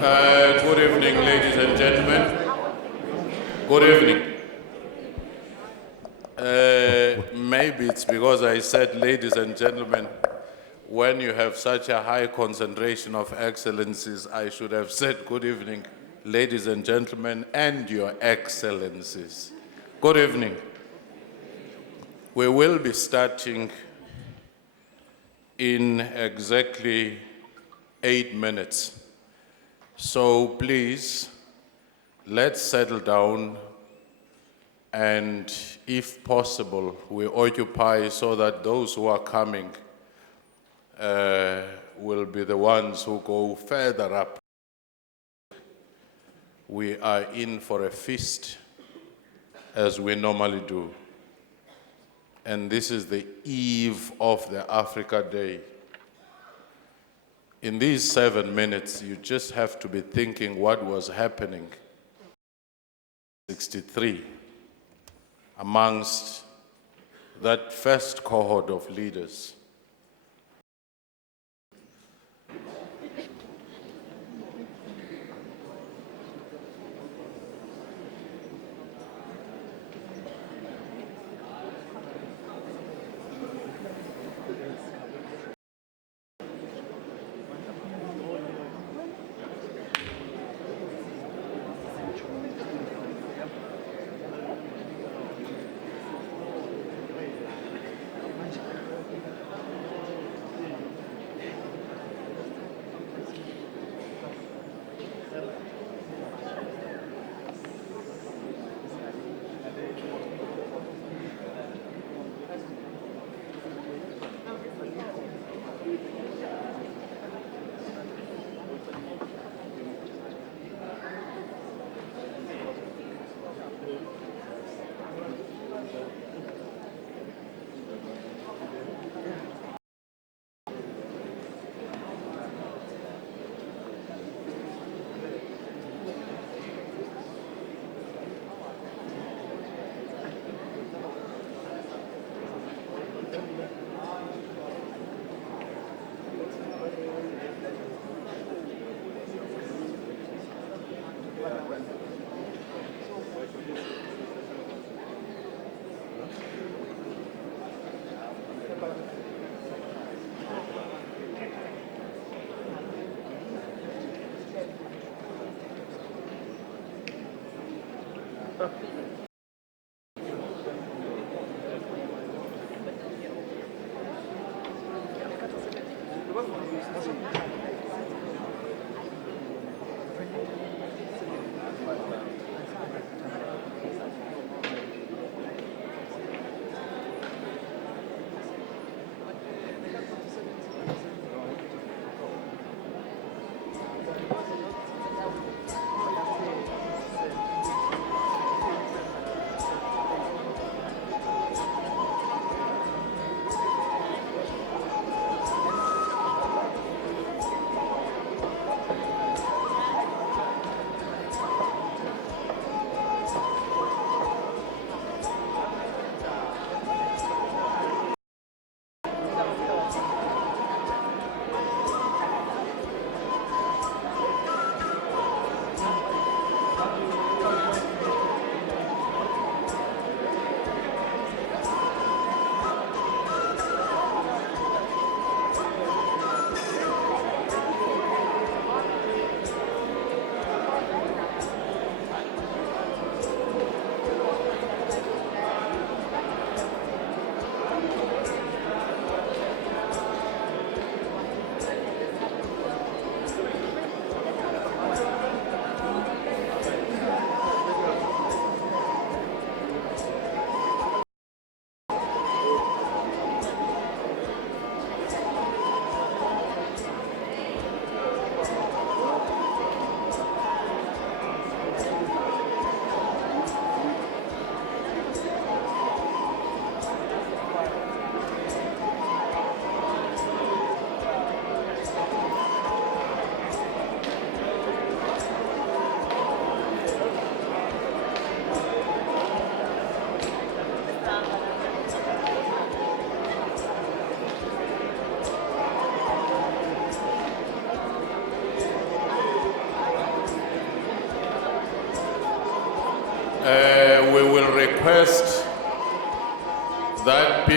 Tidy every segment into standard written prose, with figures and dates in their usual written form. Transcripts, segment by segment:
Good evening, ladies and gentlemen. Good evening. Maybe it's because I said ladies and gentlemen. When you have such a high concentration of excellencies, I should have said good evening, ladies and gentlemen, and your excellencies. Good evening. We will be starting in exactly 8 minutes. So please, let's settle down and, if possible, we occupy so that those who are coming will be the ones who go further up. We are in for a feast, as we normally do. And this is the eve of the Africa Day. In these 7 minutes, you just have to be thinking what was happening 63 amongst that first cohort of leaders.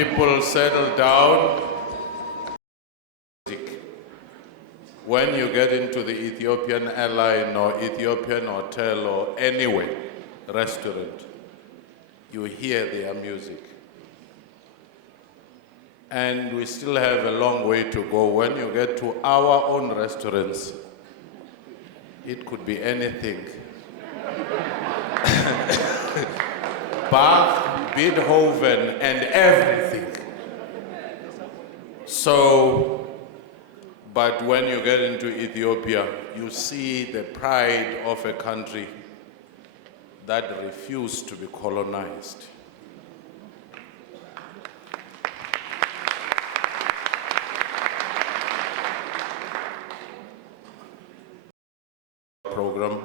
people settle down. When you get into the Ethiopian airline or Ethiopian hotel or anywhere, restaurant, you hear their music. And we still have a long way to go. When you get to our own restaurants, it could be anything. Bach, Beethoven, and everything. So, but when you get into Ethiopia, you see the pride of a country that refused to be colonized. Program,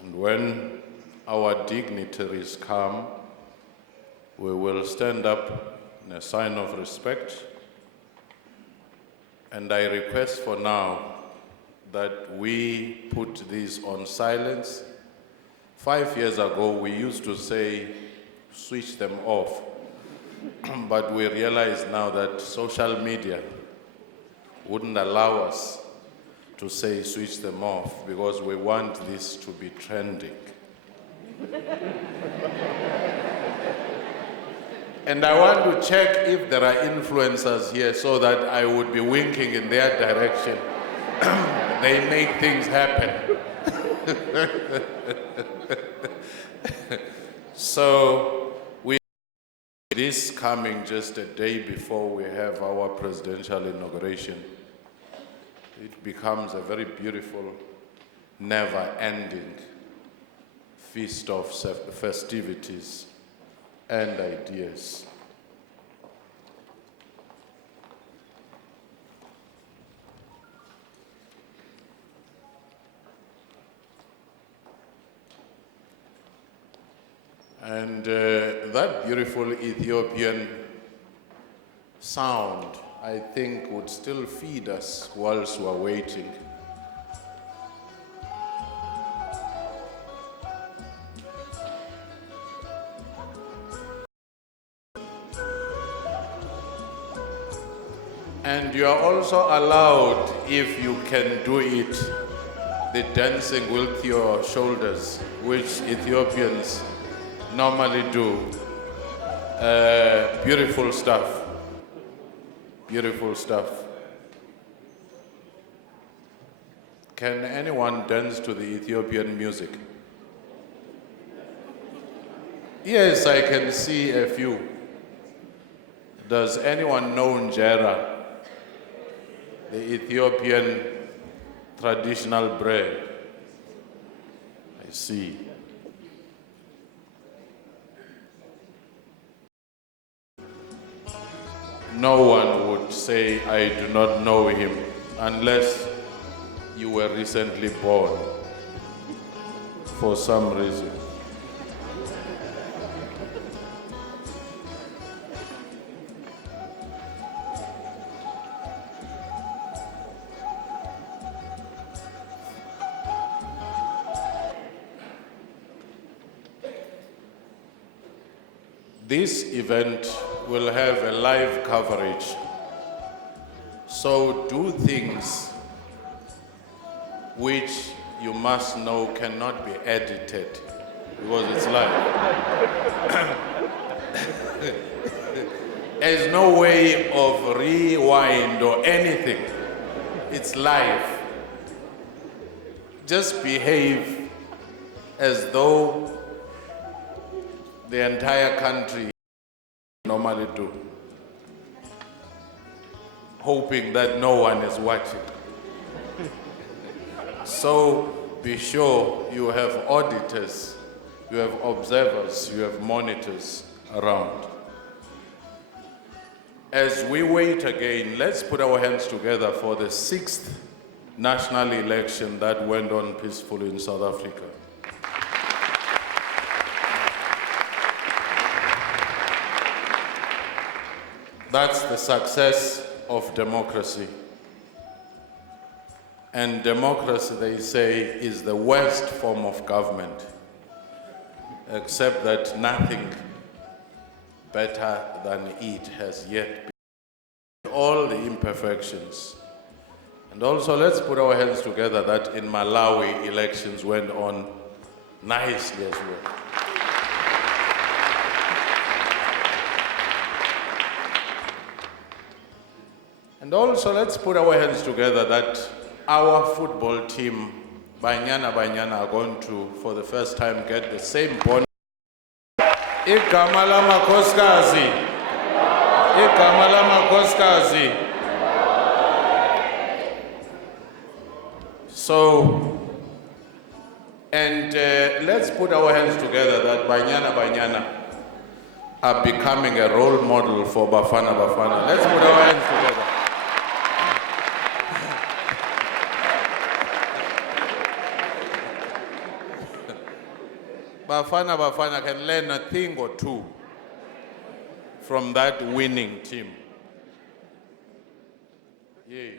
and when our dignitaries come, we will stand up in a sign of respect. And I request for now that we put these on silence. 5 years ago, we used to say, switch them off. But we realize now that social media wouldn't allow us to say switch them off because we want this to be trending. And I want to check if there are influencers here so that I would be winking in their direction. They make things happen. So this coming just a day before we have our presidential inauguration, it becomes a very beautiful, never-ending feast of festivities and ideas. And that beautiful Ethiopian sound, I think, would still feed us whilst we're waiting. And you are also allowed, if you can do it, the dancing with your shoulders, which Ethiopians normally do. Beautiful stuff. Beautiful stuff. Can anyone dance to the Ethiopian music? Yes, I can see a few. Does anyone know Njera, the Ethiopian traditional bread? I see. No one would say, I do not know him, unless you were recently born, for some reason. This event will have a live coverage. So do things which you must know cannot be edited because it's live. There's no way of rewind or anything. It's live. Just behave as though the entire country normally do, hoping that no one is watching. So be sure you have auditors, you have observers, you have monitors around. As we wait again, let's put our hands together for the 6th national election that went on peacefully in South Africa. That's the success of democracy. And democracy, they say, is the worst form of government, except that nothing better than it has yet been. All the imperfections. And also, let's put our hands together that in Malawi, elections went on nicely as well. And also, let's put our hands together that our football team, Banyana Banyana, are going to, for the first time, get the same bonus. Igama lamakhosikazi. Igama lamakhosikazi. So, and let's put our hands together that Banyana Banyana are becoming a role model for Bafana Bafana. Let's put our hands together. Bafana Bafana can learn a thing or two from that winning team. Yes.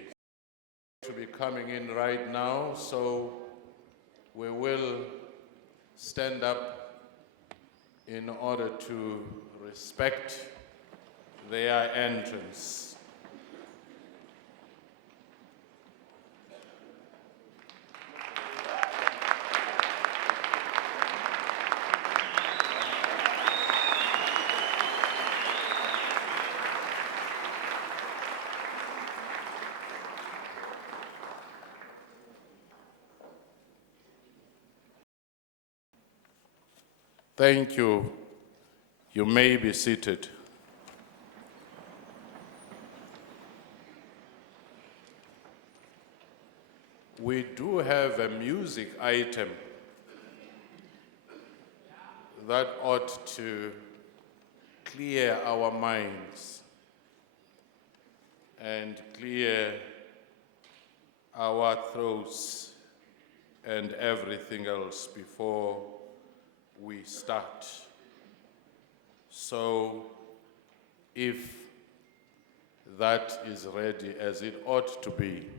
To be coming in right now, so we will stand up in order to respect their entrance. Thank you. You may be seated. We do have a music item that ought to clear our minds and clear our throats and everything else before we start. So, if that is ready as it ought to be,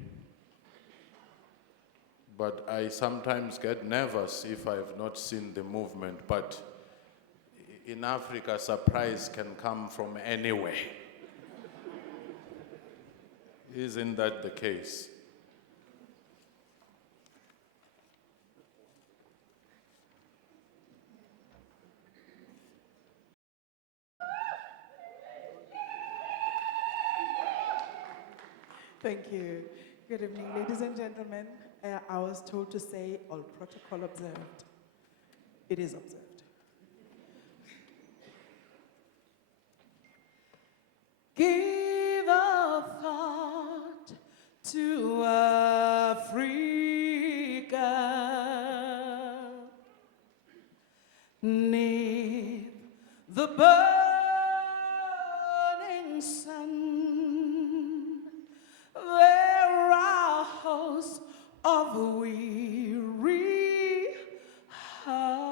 but I sometimes get nervous if I've not seen the movement, but in Africa, surprise can come from anywhere. Isn't that the case? Thank you. Good evening, ladies and gentlemen. I was told to say all protocol observed. It is observed. Give a thought to Africa. Neath the burning sun, there are hosts of weary hearts.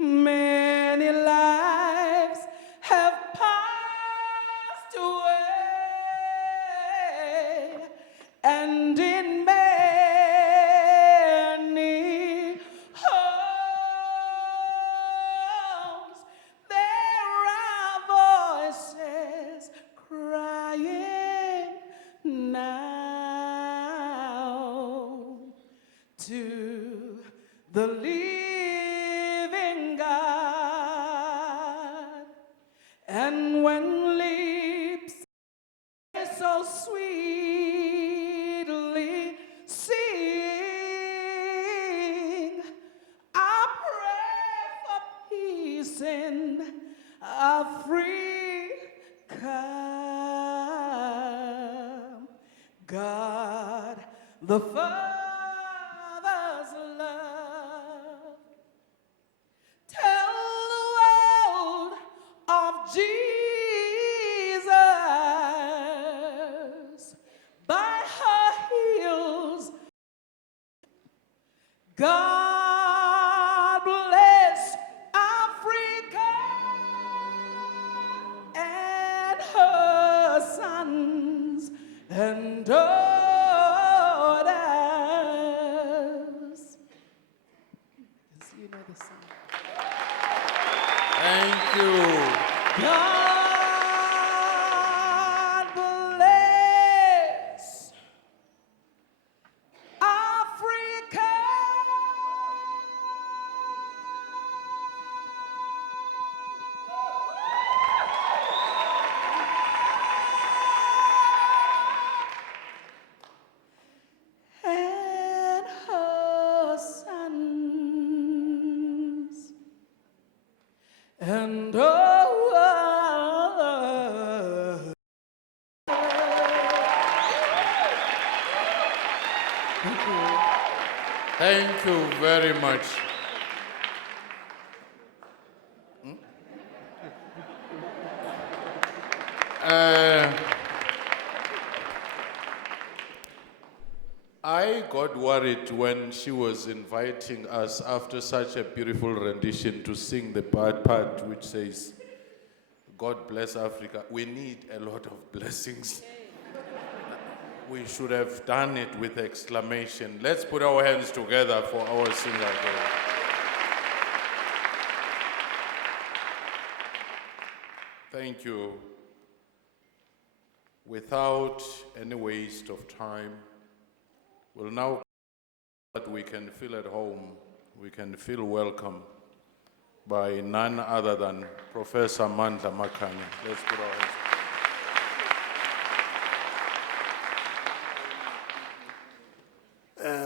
Many lives have passed away, and in many homes there are voices crying now to the living God. And when lips so sweetly sing, I pray for peace in Africa. God, the Father's love, tell the world of Jesus by her heels. God bless Africa. Thank you. God bless Africa. And her sons. And Thank you very much. I got worried when she was inviting us after such a beautiful rendition to sing the part which says, God bless Africa. We need a lot of blessings. We should have done it with exclamation. Let's put our hands together for our singer girl. Thank you. Without any waste of time, we'll now that we can feel at home, we can feel welcome by none other than Professor Mandla Makanya. Let's put our hands.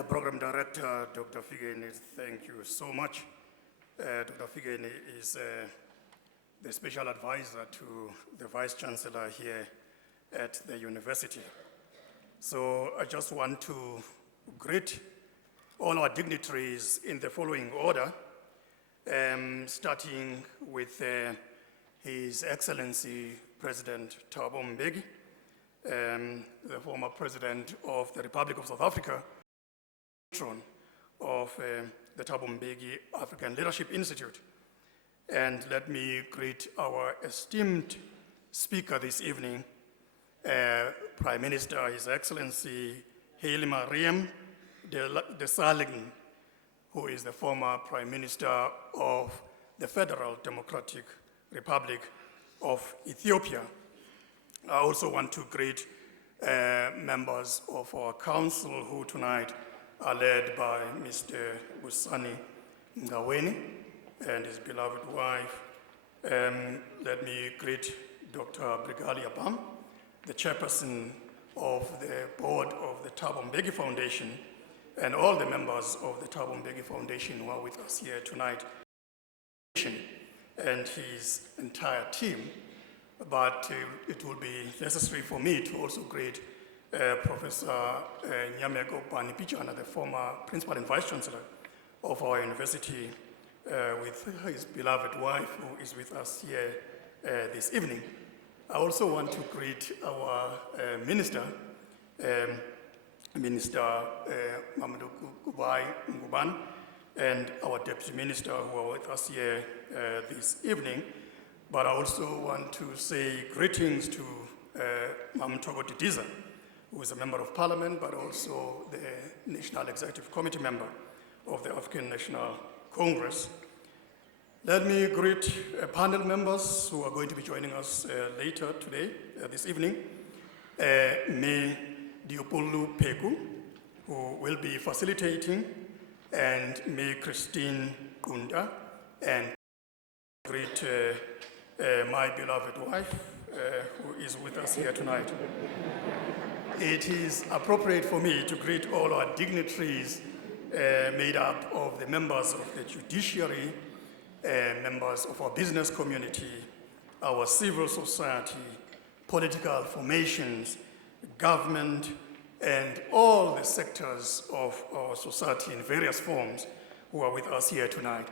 Program Director, Dr. Figeni, thank you so much. Dr. Figeni is the special advisor to the Vice Chancellor here at the university. So I just want to greet all our dignitaries in the following order, starting with His Excellency President Thabo Mbeki, the former President of the Republic of South Africa, patron of the Thabo Mbeki African Leadership Institute. And let me greet our esteemed speaker this evening, Prime Minister, His Excellency Haile Mariam Desalegn, who is the former Prime Minister of the Federal Democratic Republic of Ethiopia. I also want to greet members of our council who tonight are led by Mr. Busani Ngaweni and his beloved wife. Let me greet Dr. Brigalia Bam, the chairperson of the board of the Thabo Mbeki Foundation, and all the members of the Thabo Mbeki Foundation who are with us here tonight, and his entire team. But it will be necessary for me to also greet Professor Nyameko Banipichana, the former Principal and Vice Chancellor of our university, with his beloved wife who is with us here this evening. I also want to greet our Minister, Minister Mamadou Kubai Nguban, and our Deputy Minister who are with us here this evening. But I also want to say greetings to Mamtoko Didiza, who is a member of parliament, but also the National Executive Committee member of the African National Congress. Let me greet panel members who are going to be joining us later today, this evening. Me Diopolu Peku, who will be facilitating, and me Christine Kunda, and greet my beloved wife, who is with us here tonight. It is appropriate for me to greet all our dignitaries made up of the members of the judiciary, members of our business community, our civil society, political formations, government, and all the sectors of our society in various forms who are with us here tonight.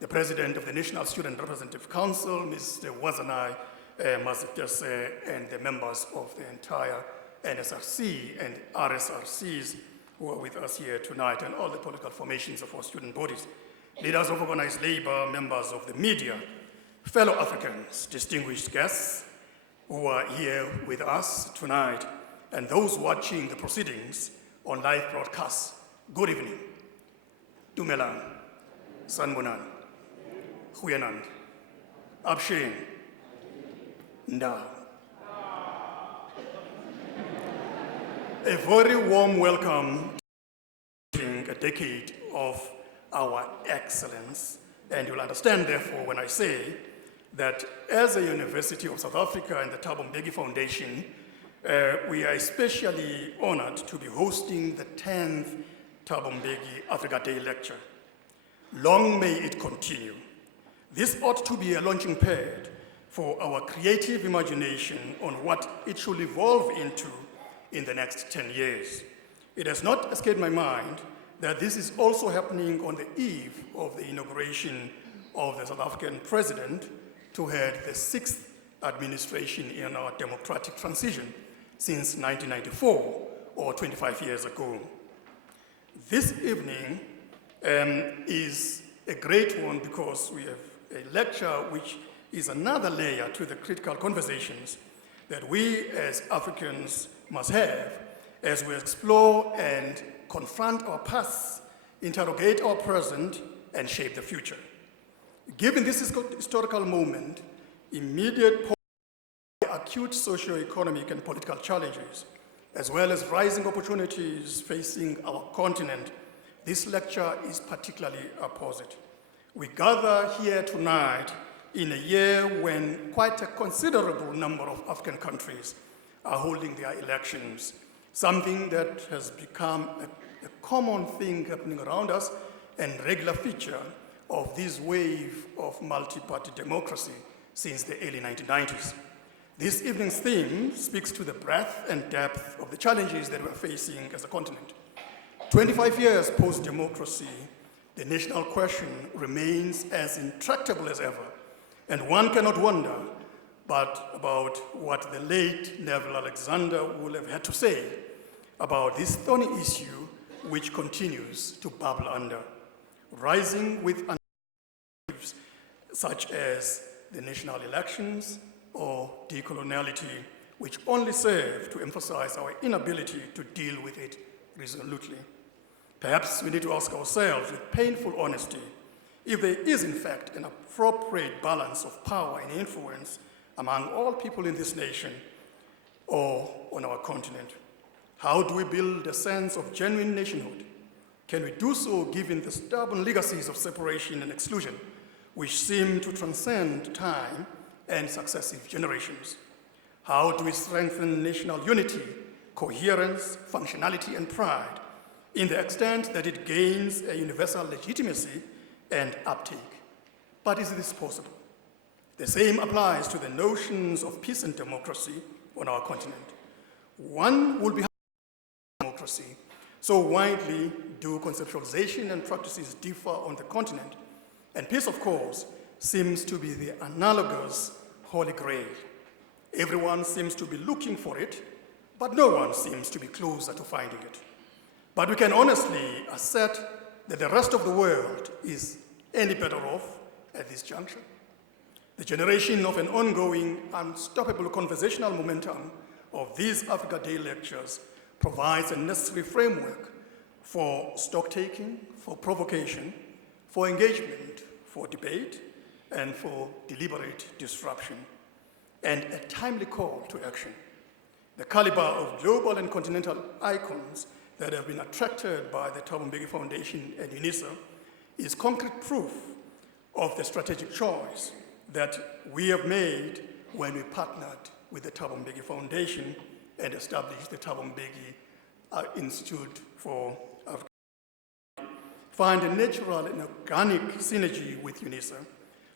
The President of the National Student Representative Council, Mr. Wazanai Mazitese, and the members of the entire NSRC and RSRCs who are with us here tonight, and all the political formations of our student bodies, leaders of organized labor, members of the media, fellow Africans, distinguished guests who are here with us tonight, and those watching the proceedings on live broadcast. Good evening. Dumelang, Sanbonan, Huyanand, Abstain. Nda. A very warm welcome to a decade of our excellence. And you'll understand, therefore, when I say that as a University of South Africa and the Thabo Mbeki Foundation, we are especially honored to be hosting the 10th Thabo Mbeki Africa Day Lecture. Long may it continue. This ought to be a launching pad for our creative imagination on what it should evolve into in the next 10 years. It has not escaped my mind that this is also happening on the eve of the inauguration of the South African president to head the 6th administration in our democratic transition since 1994, or 25 years ago. This evening is a great one because we have a lecture which is another layer to the critical conversations that we as Africans must have as we explore and confront our past, interrogate our present, and shape the future. Given this historical moment, immediate acute socio-economic and political challenges, as well as rising opportunities facing our continent, this lecture is particularly apposite. We gather here tonight in a year when quite a considerable number of African countries are holding their elections, something that has become a common thing happening around us and regular feature of this wave of multi-party democracy since the early 1990s. This evening's theme speaks to the breadth and depth of the challenges that we're facing as a continent. 25 years post-democracy, the national question remains as intractable as ever, and one cannot wonder but about what the late Neville Alexander would have had to say about this thorny issue which continues to bubble under, rising with uncertainties such as the national elections or decoloniality, which only serve to emphasize our inability to deal with it resolutely. Perhaps we need to ask ourselves with painful honesty if there is in fact an appropriate balance of power and influence among all people in this nation or on our continent. How do we build a sense of genuine nationhood? Can we do so given the stubborn legacies of separation and exclusion which seem to transcend time and successive generations? How do we strengthen national unity, coherence, functionality, and pride in the extent that it gains a universal legitimacy and uptake? But is this possible? The same applies to the notions of peace and democracy on our continent. One would be democracy. So widely do conceptualization and practices differ on the continent, and peace, of course, seems to be the analogous holy grail. Everyone seems to be looking for it, but no one seems to be closer to finding it. But we can honestly assert that the rest of the world is any better off at this juncture. The generation of an ongoing, unstoppable conversational momentum of these Africa Day lectures provides a necessary framework for stock-taking, for provocation, for engagement, for debate, and for deliberate disruption, and a timely call to action. The caliber of global and continental icons that have been attracted by the Thabo Mbeki Foundation and Unisa is concrete proof of the strategic choice that we have made when we partnered with the Thabo Mbeki Foundation and established the Thabo Mbeki Institute for Africa. Find a natural and organic synergy with Unisa,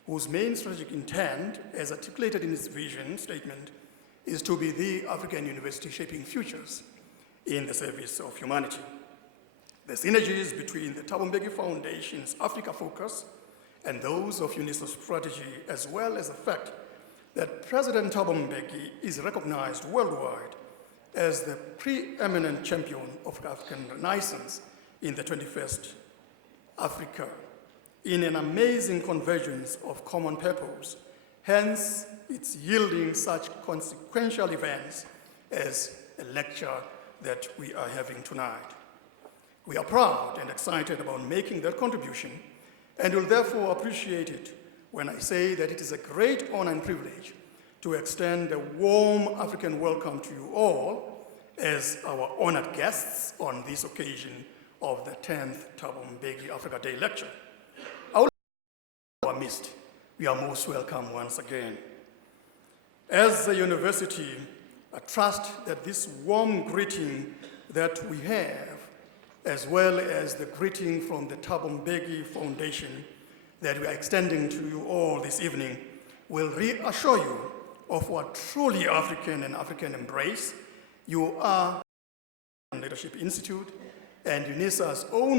whose main strategic intent, as articulated in its vision statement, is to be the African university shaping futures in the service of humanity. The synergies between the Thabo Mbeki Foundation's Africa focus and those of Unisa's strategy, as well as the fact that President Thabo Mbeki is recognized worldwide as the preeminent champion of African Renaissance in the 21st Africa, in an amazing convergence of common purpose. Hence, it's yielding such consequential events as a lecture that we are having tonight. We are proud and excited about making that contribution and will therefore appreciate it when I say that it is a great honor and privilege to extend a warm African welcome to you all as our honored guests on this occasion of the 10th Thabo Mbeki Africa Day Lecture. Our midst, we are most welcome once again. As a university, I trust that this warm greeting that we have, as well as the greeting from the Thabo Mbeki Foundation that we are extending to you all this evening, will reassure you of our truly African and African embrace. You are Leadership Institute and Unisa's own